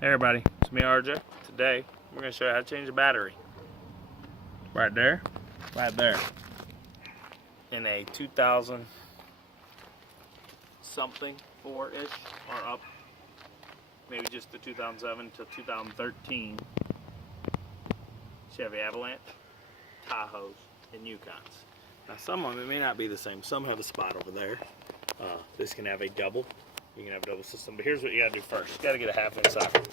Hey everybody, it's me RJ. Today we're going to show you how to change a battery. Right there, in a 2000 something 4-ish or up, maybe just the 2007 to 2013 Chevy Avalanche, Tahoes, and Yukons. Now some of them may not be the same. Some have a spot over there. This can have a double. You can have a double system, but here's what you gotta do first. You gotta get a half-inch socket.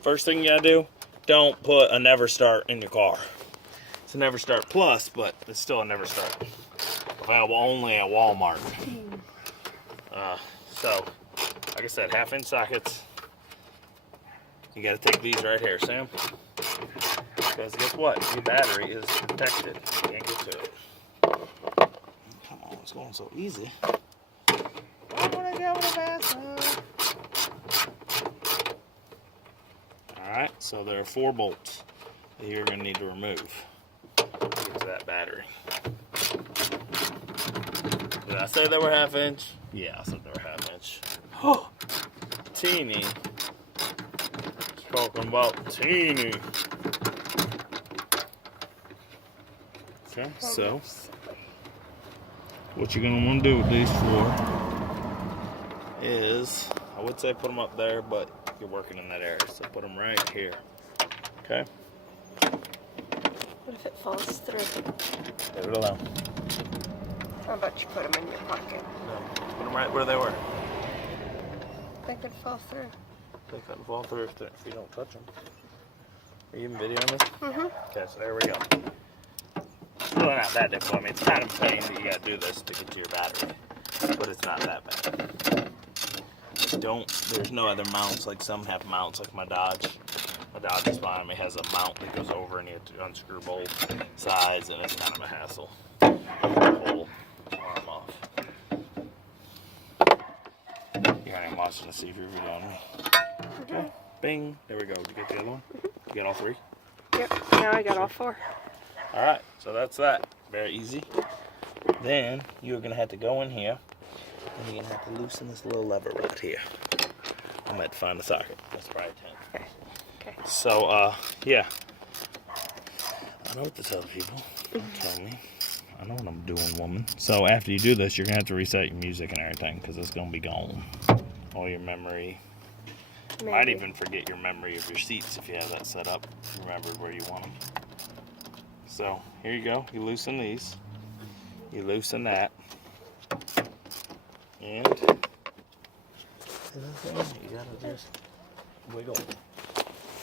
First thing you gotta do, don't put a never start in your car. It's a never start plus, but it's still a never start. Available only at Walmart. So, like I said, half-inch sockets. You gotta take these right here, Sam. Because guess what? Your battery is protected. You can't get to it. Come on, it's going so easy. Why would I go fast? Alright, so there are 4 bolts that you're going to need to remove to get to that battery. Did I say they were half-inch? Yeah, I said they were half-inch. Oh, teeny. Talking about teeny. Okay, so what you're going to want to do with these 4 is, I would say put them up there, but you're working in that area, so put them right here. Okay? What if it falls through? Leave it alone. How about you put them in your pocket? No, put them right where they were. They could fall through. They couldn't fall through if you don't touch them. Are you even videoing this? Mm-hmm. Okay, so there we go. It's really not that difficult. I mean, it's kind of a pain that you got to do this to get to your battery, but it's not that bad. There's no other mounts. Like some have mounts, like my Dodge. My Dodge is behind me has a mount that goes over and you have to unscrew both sides, and it's kind of a hassle. Pull arm off. You're not watching to see if you're videoing me. Okay. Bing. There we go. Did you get the other one? You got all 3? Yep. Now I got all 4. Alright, so that's that. Very easy. Then you're going to have to go in here and you're going to have to loosen this little lever right here. I'm going to have to find the socket. That's probably 10. Okay. So, yeah. I know what to tell people. Don't tell me. I know what I'm doing, woman. So after you do this, you're going to have to reset your music and everything because it's going to be gone. All your memory. You might even forget your memory of your seats if you have that set up. Remember where you want them. So, here you go. You loosen these. You loosen that. And you gotta just wiggle.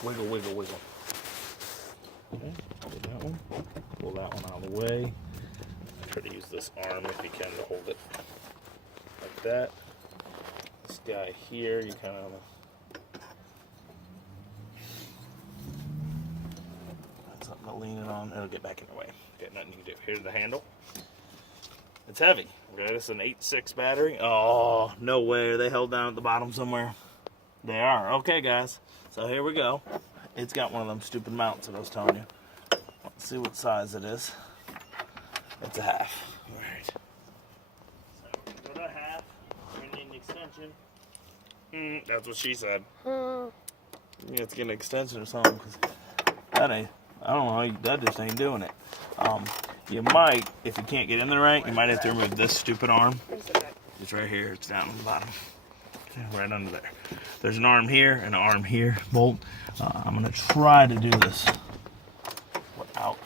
Wiggle, wiggle, wiggle. Okay, pull that one. Pull that one out of the way. Try to use this arm if you can to hold it like that. This guy here, you kind of something to lean it on. It'll get back in the way. Okay, nothing you can do. Here's the handle. It's heavy. Okay, this is an 8.6 battery. Oh, no way. Are they held down at the bottom somewhere? They are. Okay, guys. So here we go. It's got one of them stupid mounts that I was telling you. Let's see what size it is. It's a half. All right. So go to a half. We're going to need an extension. That's what she said. You have to get an extension or something because that ain't. I don't know, that just ain't doing it. You might, if you can't get in there right, you might have to remove this stupid arm. It's right here, it's down on the bottom. Right under there. There's an arm here and an arm here, bolt. I'm gonna try to do this without.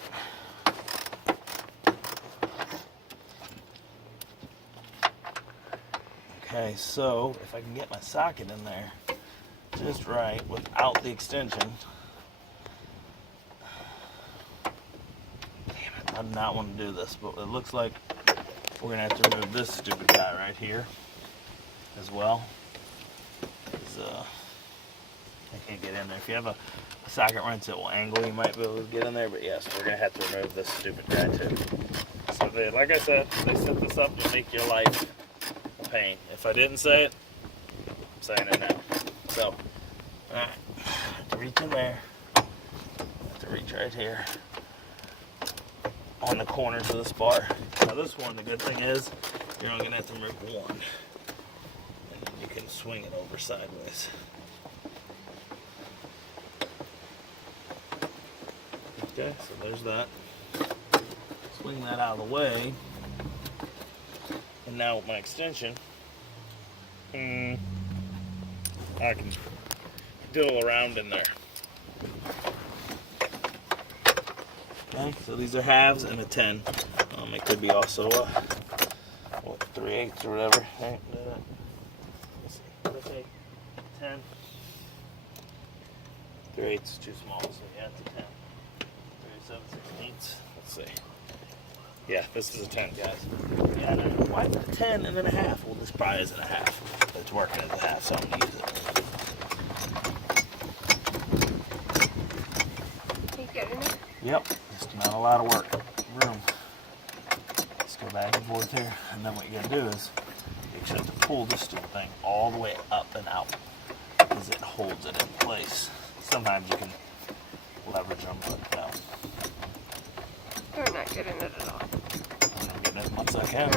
Okay, so if I can get my socket in there just right without the extension. I do not want to do this, but it looks like we're going to have to remove this stupid guy right here as well. I can't get in there. If you have a socket wrench that will angle, you might be able to get in there, but yes, we're going to have to remove this stupid guy too. So like I said, they set this up to make your life a pain. If I didn't say it, I'm saying it now. So, alright, have to reach in there. Have to reach right here. On the corners of this bar. Now this one, the good thing is, you're only going to have to remove one. And then you can swing it over sideways. Okay, so there's that. Swing that out of the way. And now with my extension, I can diddle around in there. Okay, so these are halves and a 10. It could be also a 3/8 or whatever. Right? Let's see. What if I 10? 3/8 is too small, so yeah, it's a 10. 3/7/16. Let's see. Yeah, this is a 10, guys. Yeah, no, why is it a 10 and then a half? Well, this probably isn't a half. But it's working as a half, so I'm going to use it. You getting it? Yep, just not a lot of work. Room. Let's go back and forth here. And then what you got to do is you just have to pull this stupid thing all the way up and out because it holds it in place. Sometimes you can leverage them, but no. You're not getting it at all. I'm getting as much as I can.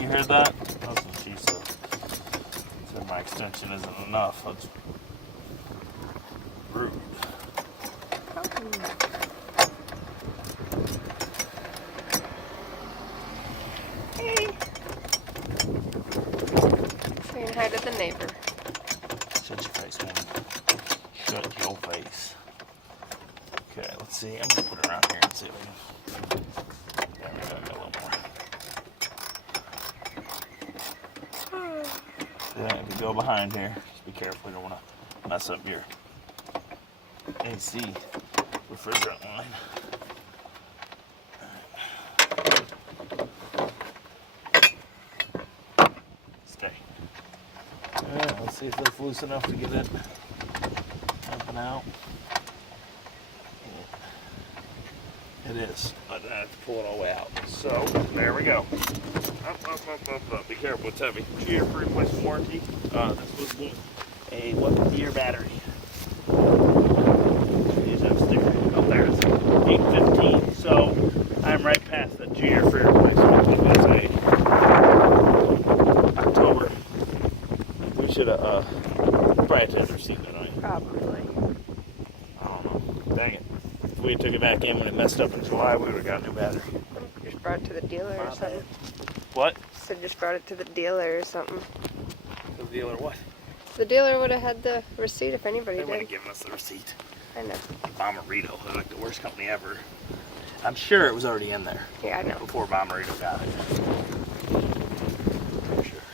You heard that? That's what she said. Said my extension isn't enough. That's rude. Hey. Saying hi to the neighbor. Shut your face, woman. Shut your face. Okay, let's see. I'm gonna put it around here and see if we can. Yeah, maybe a little more. Yeah, if you go behind here, just be careful. You don't want to mess up your AC refrigerant line. Stay. Alright, let's see if that's loose enough to get it up and out. It is, but I have to pull it all the way out. So, there we go. Up. Be careful, it's heavy. 2 year free replacement warranty. This was a 1 year battery. Here's that sticker. Oh, there it is. 815. So, I'm right past the 2 year free replacement. It was a October. We should have probably had to receipt that on you. Probably. I don't know. Dang it. If we took it back in when it messed up in July, we would have got a new battery. Just brought it to the dealer or something. What? So just brought it to the dealer or something. The dealer what? The dealer would have had the receipt if anybody They wouldn't did. have given us the receipt. I know. Bomberito, they're like the worst company ever. I'm sure it was already in there Yeah, I know. before Bomberito got it. Pretty sure.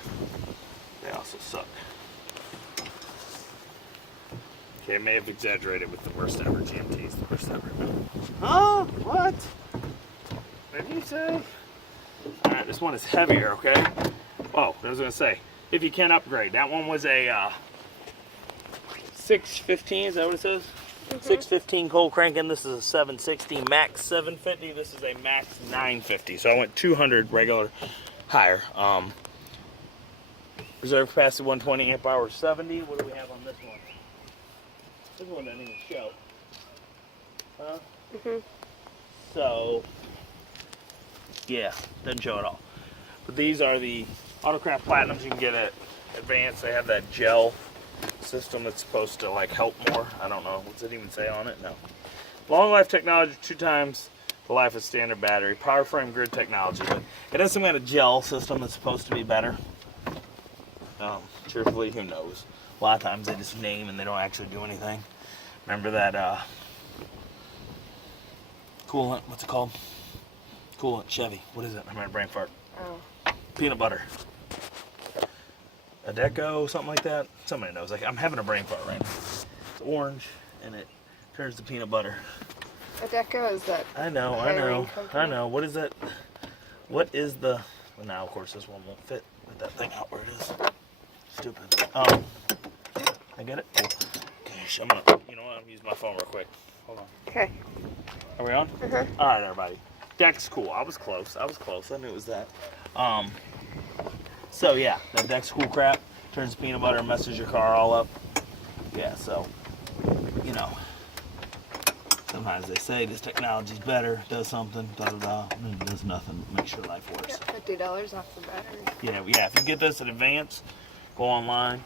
They also suck. Okay, I may have exaggerated with the worst ever. GMT's the worst ever. Huh? What? What did you say? Alright, this one is heavier, okay? Oh, I was going to say, if you can upgrade. That one was a 615, is that what it says? 615 cold cranking. This is a 760 max 750. This is a max 950. So I went 200 regular higher. Reserve capacity 120, amp hour 70. What do we have on this one? This one doesn't even show. Huh? So, yeah, doesn't show at all. But these are the Autocraft Platinums. You can get at Advanced. They have that gel system that's supposed to like help more. I don't know. What's it even say on it? No. Long life technology, 2 times the life of standard battery. Power frame grid technology. But it has some kind of gel system that's supposed to be better. Truthfully, who knows? A lot of times they just name and they don't actually do anything. Remember that coolant? What's it called? Coolant Chevy. What is it? I'm having a brain fart. Oh. Peanut butter. A Deco, something like that. Somebody knows. Like, I'm having a brain fart right now. It's orange and it turns to peanut butter. Adecco is that? I know. company? I know. What is it? What is the? Well, now of course this one won't fit with that thing out where it is. Stupid. I get it. Cool. Okay, I'm gonna. You know what? I'm gonna use my phone real quick. Hold on. Okay. Are we on? All right, everybody. Deck's cool. I was close. I knew it was that. So yeah, that Deck's cool crap. Turns to peanut butter and messes your car all up. Yeah, so, you know, sometimes they say this technology's better, does something, and it does nothing, makes your life worse. Yeah, $50 off the battery. Yeah, if you get this at Advance, go online,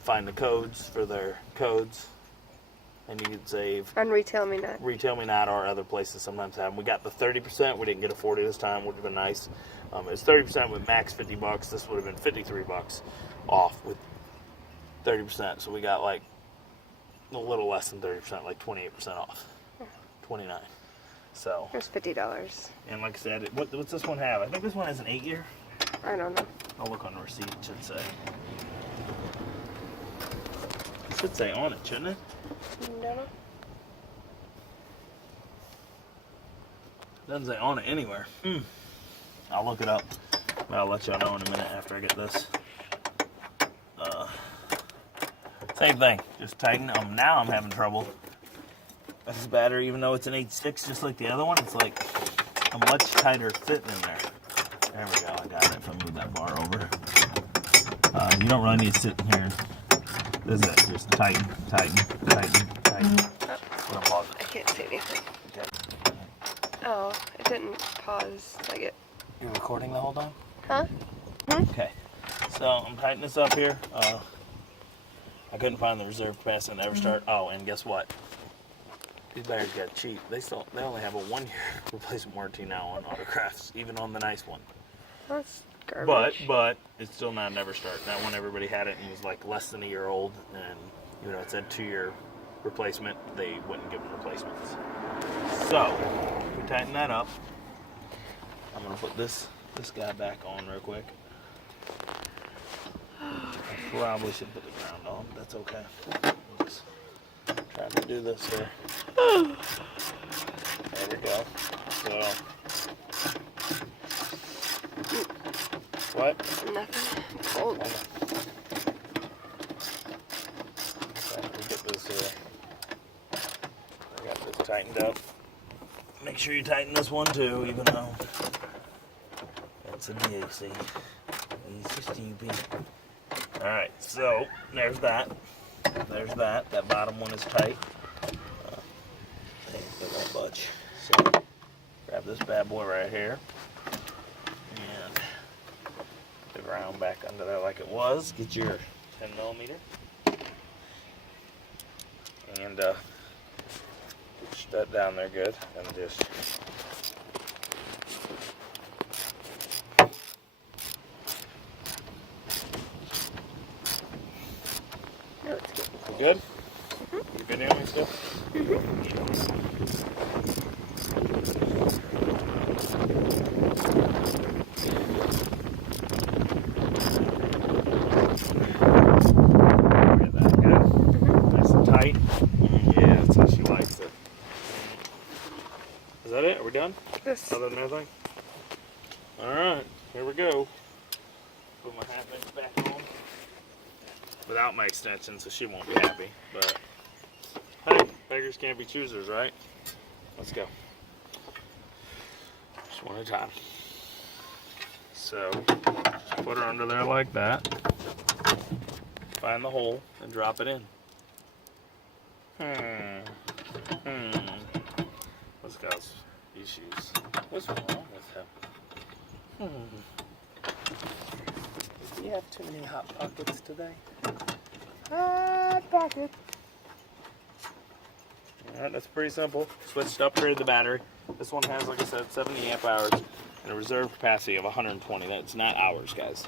find the codes for their codes, and you could save. On Retail Me Not. Retail Me Not or other places sometimes have them. We got the 30%. We didn't get a 40 this time. Would have been nice. It was 30% with max $50. This would have been $53 off with 30%. So we got like a little less than 30%, like 28% off. 29. So. It was $50. And like I said, what's this one have? I think this one has an 8-year. I don't know. I'll look on the receipt. It should say. It should say on it, shouldn't it? Don't know. Doesn't say on it anywhere. I'll look it up. But I'll let y'all know in a minute after I get this. Same thing. Just tighten them. Now I'm having trouble. This battery, even though it's an 8.6 just like the other one, it's like a much tighter fit in there. There we go. I got it if I move that bar over. You don't really need to sit in here. This is it. Just tighten, tighten, tighten, tighten. Oh, I can't see anything. Okay. Oh, it didn't pause. Like it. You're recording the whole time? Huh? Okay. So I'm tightening this up here. I couldn't find the reserve capacity on EverStart. Oh, and guess what? These batteries got cheap. They only have a 1-year replacement warranty now on Autocrafts, even on the nice one. That's garbage. But it's still not an EverStart. That one, everybody had it and it was like less than a year old, and you know it said 2-year replacement. They wouldn't give them replacements. So we tighten that up. I'm gonna put this guy back on real quick. I probably should put the ground on. That's okay. I'm just trying to do this here. There we go. So. What? Nothing. It's cold. Okay, we get this here. I got this tightened up. Make sure you tighten this one too, even though it's a DAC. It's stupid. Alright, so there's that. There's that. That bottom one is tight. It won't budge. So grab this bad boy right here. And the ground back under there like it was. Get your 10mm. And push that down there good. And just No, it's good. you good? You videoing me still? Get that good. Nice and tight. Yeah, that's how she likes it. Is that it? Are we done? This. Other than everything? Alright, here we go. Put my hat back on. Without my extension, so she won't be happy. But hey, beggars can't be choosers, right? Let's go. Just one at a time. So, put her under there like that. Find the hole and drop it in. This guy's issues. What's wrong with him? Do you have too many hot pockets today? Hot pocket. Alright, that's pretty simple. Switched, upgraded the battery. This one has, like I said, 70 amp hours and a reserve capacity of 120. That's not hours, guys.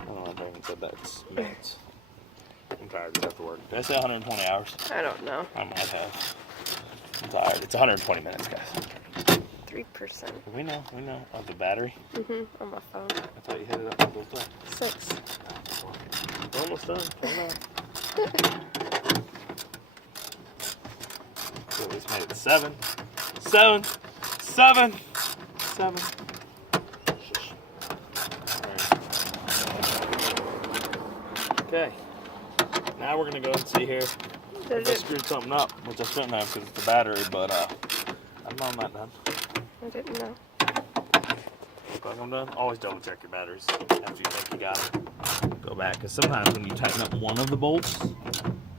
I don't know if I even said that. It's minutes. I'm tired. It's after work. Did I say 120 hours? I don't know. I might have. I'm tired. It's 120 minutes, guys. 3%. We know. Of the battery. On my phone. I thought you hit it up with those things. 6. We're almost done. Hold on. So at least made it 7. 7. 7. 7. Okay. Now we're gonna go and see here if I screwed something up, which I shouldn't have because it's the battery, but I'm not done. I didn't know. Look like I'm done. Always double check your batteries after you think you got them. Go back, because sometimes when you tighten up one of the bolts,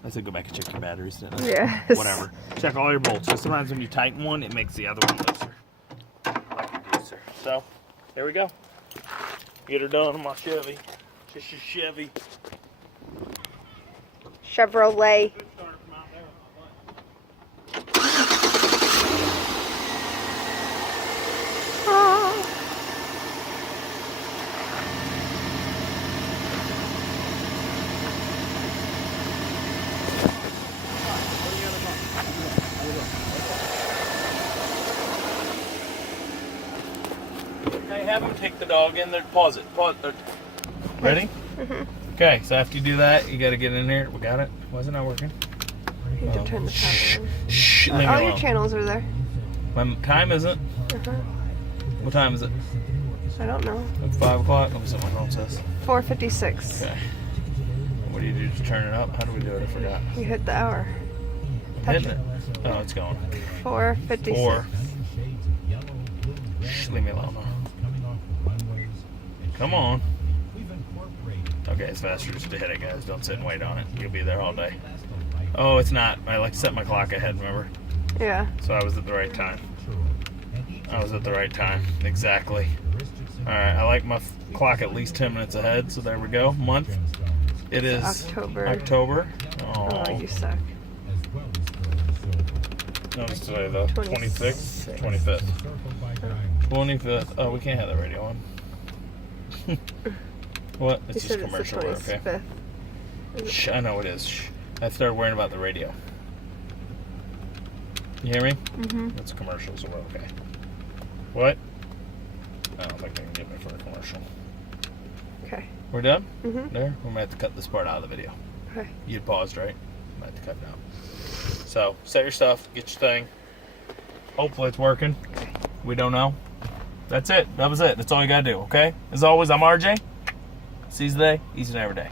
I said go back and check your batteries, didn't I? Yes. Whatever. Check all your bolts, because sometimes when you tighten one, it makes the other one looser. Like a gooser. So, there we go. Get her done on my Chevy. Just your Chevy. Chevrolet. Good start from out there. have him take the dog in there. Pause it. Ready? Okay, so after you do that, you got to get in there. We got it. Why is it not working? You have to turn the power on. Shh. Leave me All your alone. channels are there. My time isn't. What time is it? I don't know. Like 5 o'clock? Let me see what my phone says. 4:56. Okay. What do you do to turn it up? How do we do it? I forgot. You hit the hour. Hitting it. Oh, it's going. 4:56. 4. Shh, leave me alone. Come on. Okay, it's faster just to hit it, guys. Don't sit and wait on it. You'll be there all day. Oh, it's not. I like to set my clock ahead, remember? Yeah. So I was at the right time. I was at the right time. Exactly. Alright, I like my clock at least 10 minutes ahead, so there we go. Month. It is October. Oh, Oh, you suck. no, it's today though. 26th? 25th. 25th. Oh, we can't have that radio on. What? It's You just said commercial. it's the 25th. Okay. Shh, I know it is. Shh. I started worrying about the radio. You hear me? Mm-hmm. It's a commercial, so we're okay. What? I don't think they can get me for a commercial. Okay. We're done? Mm-hmm. There? We might have to cut this part out of the video. Okay. You'd paused, right? Might have to cut it out. So, set your stuff, get your thing. Hopefully it's working. Okay. We don't know. That's it. That was it. That's all you gotta do, okay? As always, I'm RJ. Seize the day, each and every day.